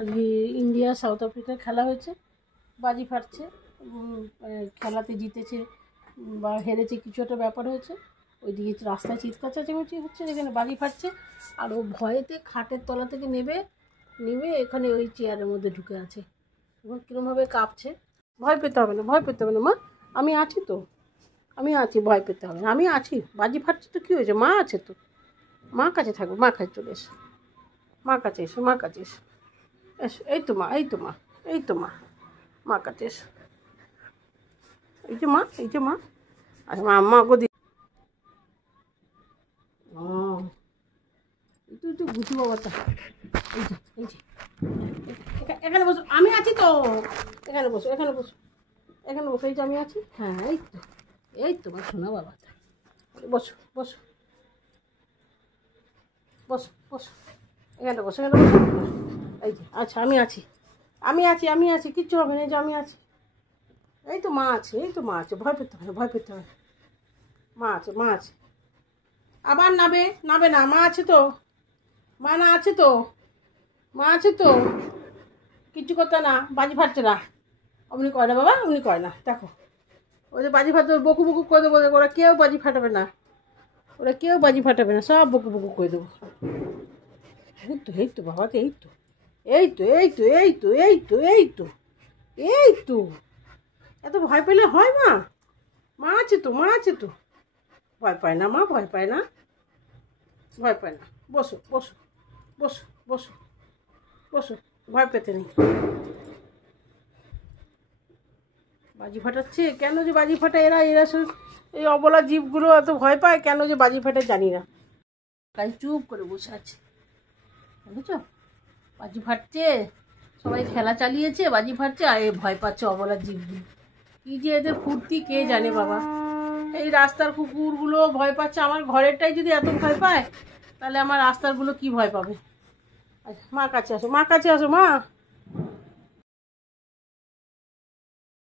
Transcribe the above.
আজকে India south আফ্রিকার খেলা হয়েছে, বাজি ফাটছে, খেলাতে জিতেছে বা হেরেছে কিছু একটা ব্যাপার হয়েছে। ওইদিকে রাস্তায় চিৎকার চেঁচামেচি হচ্ছে, যেখানে বাজি ফাটছে। আর ও ভয়েতে খাটের তলা থেকে নেমে এখানে ওই চেয়ারের মধ্যে ঢুকে আছে এবং কীরকমভাবে কাঁপছে। ভয় পেতে হবে না, ভয় পেতে হবে না মা, আমি আছি তো, আমি আছি, ভয় পেতে হবে না, আমি আছি। বাজি ফাটছে তো কী হয়েছে, মা আছে তো, মা কাছে থাকবো, মা কাছে চলে এসো, মা কাছে এসো, মা কাছে এসো, এসো, এই তো মা, এই তো মা, এই তো মা, মা কাছে এসো, এই যে মা, এই যে মা, আচ্ছা মা, মা গদি একটু একটু গুছু বাবাটা, এই যে, এই যে, এখানে বসো, আমি আছি তো, এখানে বসো, এখানে বসো, এখানে বসো, এই যে আমি আছি, হ্যাঁ এই তো, এই তো মা শোনা বাবাটা, বসো বসো বসো বসো, এখানে বসো, এখানে বসো, এই যে, আচ্ছা আমি আছি, আমি আছি, আমি আছি, কিচ্ছু হবে না, এই যে আমি আছি, এই তো মা আছে, এই তো মা আছে, ভয় পেতে হবে, ভয় পেতে হবে, মা আছে, মা আছে, আবার নাবে নাবে না, মা আছে তো, মা না আছে তো, মা আছে তো, কিচ্ছু করতে না, বাজি ফাটছে না, অমনি করে না বাবা, অমনি করে না, দেখো ওই যে বাজি ফাটতে বকু বকু করে দেবো, ওরা কেউ বাজি ফাটাবে না, ওরা কেউ বাজি ফাটাবে না, সব বকু বকু করে দেবো। এই তো, এই তো বাবাকে, এই তো, এই তো, এই তো, এই তো, এই তো, এই তো, এই তো, এত ভয় পেলে হয় মা, মা আছে তো, মা আছে তো, ভয় পায় না মা, ভয় পায় না, ভয় পায় না, বসো বসো বসো বসো বসো, ভয় পেতে নেই। বাজি ফাটাচ্ছে কেন, যে বাজি ফাটায় এরা, এরা সব এই অবলা জীবগুলো এত ভয় পায় কেন যে বাজি ফাটায় জানি না, কাল চুপ করে বসে আছে, বুঝেছ, বাজি ফাটছে, সবাই খেলা চালিয়েছে, বাজি ফাটছে, আর এ ভয় পাচ্ছে অবলা জীবগুলো, কি যে এদের ফুর্তি কে জানে বাবা। এই রাস্তার কুকুরগুলো ভয় পাচ্ছে, আমার ঘরেরটাই যদি এত ভয় পায়, তাহলে আমার রাস্তারগুলো কি ভয় পাবে। আচ্ছা মা কাছে আসো, মা কাছে আসো মা।